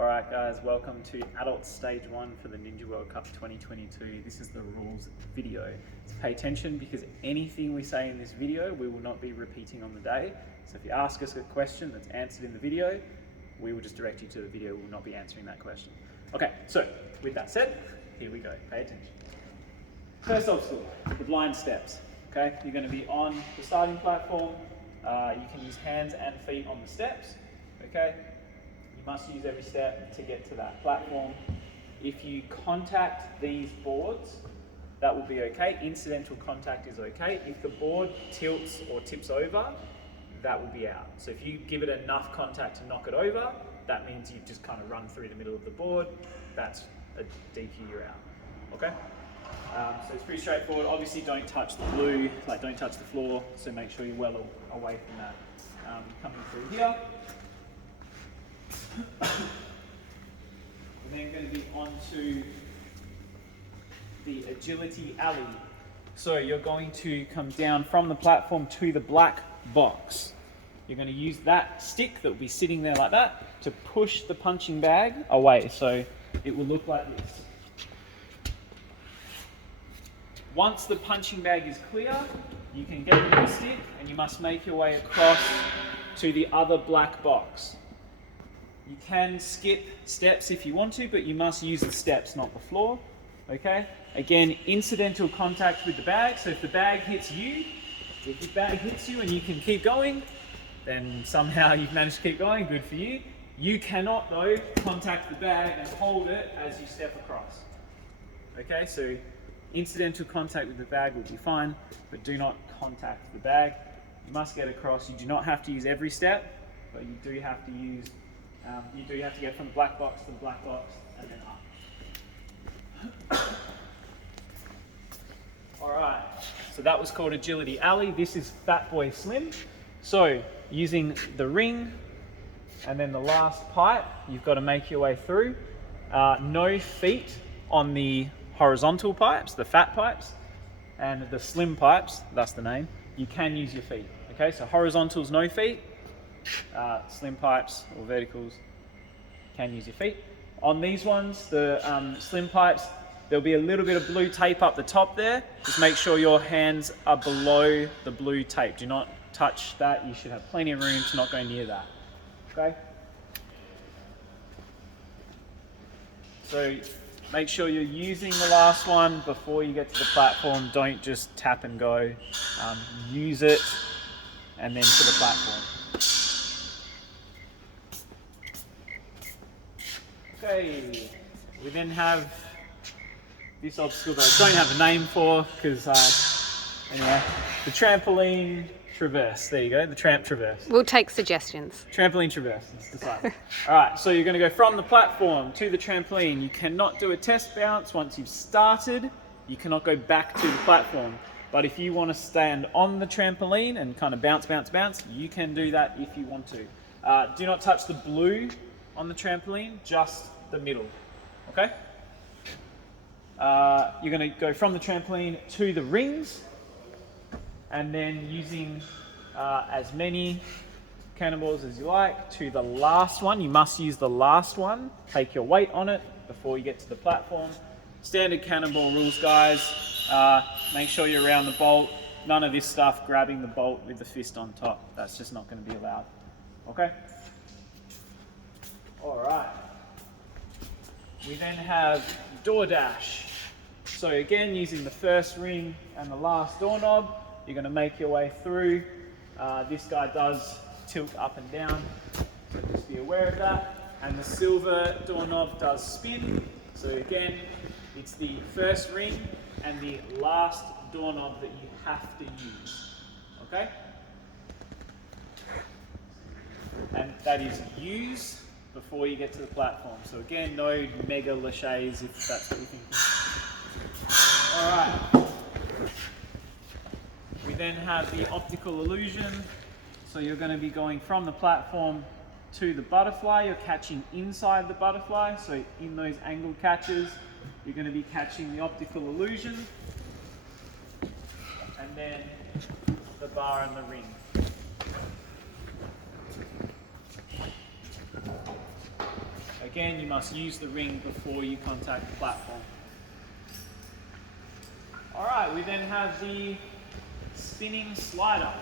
Alright guys, welcome to Adult Stage 1 for the Ninja Wolrd Cup 2022. This is the rules video. So pay attention because anything we say in this video we will not be repeating on the day. So if you ask us a question that's answered in the video, we will just direct you to the video. We will not be answering that question. Okay, so with that said, here we go. Pay attention. First obstacle, the blind steps. Okay, you're going to be on the starting platform. You can use hands and feet on the steps. Okay. You must use every step to get to that platform. If you contact these boards, that will be okay. Incidental contact is okay. If the board tilts or tips over, that will be out. So if you give it enough contact to knock it over, that means you've just kind of run through the middle of the board. That's a DQ, you're out. Okay? So it's pretty straightforward. Obviously don't touch the blue, like don't touch the floor, so make sure you're well away from that. Coming through here. We're then going to be on to the agility alley. So you're going to come down from the platform to the black box. You're going to use that stick that will be sitting there like that to push the punching bag away. So it will look like this. Once the punching bag is clear, you can get the stick and you must make your way across to the other black box. You can skip steps if you want to, but you must use the steps, not the floor. Okay? Again, incidental contact with the bag. So if the bag hits you, if the bag hits you and you can keep going, then somehow you've managed to keep going, good for you. You cannot, though, contact the bag and hold it as you step across. Okay? So incidental contact with the bag will be fine, but do not contact the bag. You must get across. You do not have to use every step, but you do have to use get from the black box to the black box and then up. Alright, so that was called Agility Alley. This is Fat Boy Slim. So using the ring and then the last pipe, you've got to make your way through. No feet on the horizontal pipes, the fat pipes, and the slim pipes, that's the name, you can use your feet. Okay, so horizontals, no feet. Slim pipes or verticals, can use your feet. On these ones, the slim pipes, there'll be a little bit of blue tape up the top there. Just make sure your hands are below the blue tape. Do not touch that. You should have plenty of room to not go near that. Okay? So make sure you're using the last one before you get to the platform. Don't just tap and go. Use it and then to the platform. Okay, we then have this obstacle that I don't have a name for because anyway, the trampoline traverse. There you go, the tramp traverse. We'll take suggestions. Trampoline traverse, it's decided. Alright, so you're going to go from the platform to the trampoline. You cannot do a test bounce once you've started. You cannot go back to the platform. But if you want to stand on the trampoline and kind of bounce, bounce, bounce, you can do that if you want to. Do not touch the blue on the trampoline, just the middle, okay? You're going to go from the trampoline to the rings and then using as many cannonballs as you like to the last one. You must use the last one. Take your weight on it before you get to the platform. Standard cannonball rules, guys. Make sure you're around the bolt. None of this stuff grabbing the bolt with the fist on top. That's just not going to be allowed, okay? Alright, we then have door dash. So again, using the first ring and the last doorknob, you're going to make your way through. This guy does tilt up and down, so just be aware of that. And the silver doorknob does spin. So again, it's the first ring and the last doorknob that you have to use, okay? And that is use before you get to the platform. So again, no mega laches if that's what you're thinking. Alright. We then have the optical illusion. So you're going to be going from the platform to the butterfly. You're catching inside the butterfly. So in those angled catches, you're going to be catching the optical illusion. And then the bar and the ring. Again, you must use the ring before you contact the platform. All right, we then have the spinning slider.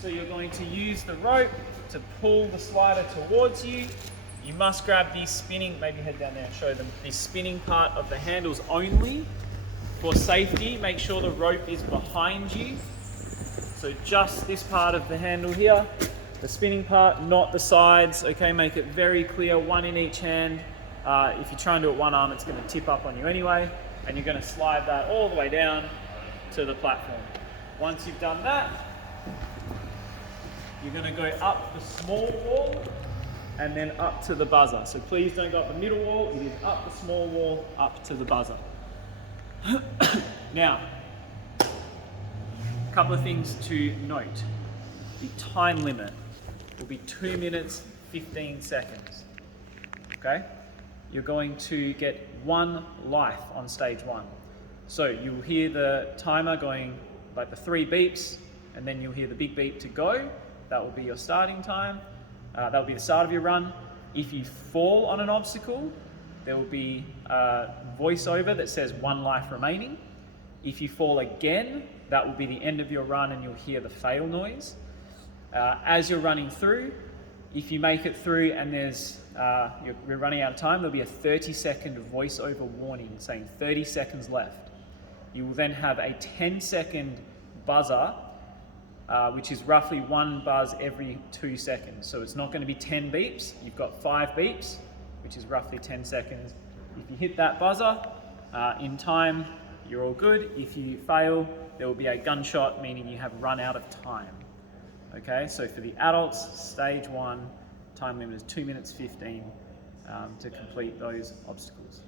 So you're going to use the rope to pull the slider towards you. You must grab the spinning, maybe head down there and show them, the spinning part of the handles only. For safety, make sure the rope is behind you. So just this part of the handle here, the spinning part, not the sides, okay? Make it very clear, one in each hand. If you try and do it one arm, it's gonna tip up on you anyway, and you're gonna slide that all the way down to the platform. Once you've done that, you're gonna go up the small wall and then up to the buzzer. So please don't go up the middle wall, it is up the small wall, up to the buzzer. Now, a couple of things to note. The time limit will be 2 minutes, 15 seconds, okay? You're going to get 1 life on stage 1. So you'll hear the timer going, like the 3 beeps, and then you'll hear the big beep to go. That will be your starting time. That will be the start of your run. If you fall on an obstacle, there will be a voiceover that says 1 life remaining. If you fall again, that will be the end of your run and you'll hear the fail noise. As you're running through, if you make it through and you're running out of time, there'll be a 30-second voiceover warning saying 30 seconds left. You will then have a 10-second buzzer, which is roughly 1 buzz every 2 seconds. So it's not going to be 10 beeps. You've got 5 beeps, which is roughly 10 seconds. If you hit that buzzer in time, you're all good. If you fail, there will be a gunshot, meaning you have run out of time. Okay, so for the adults, stage 1, time limit is 2 minutes 15 to complete those obstacles.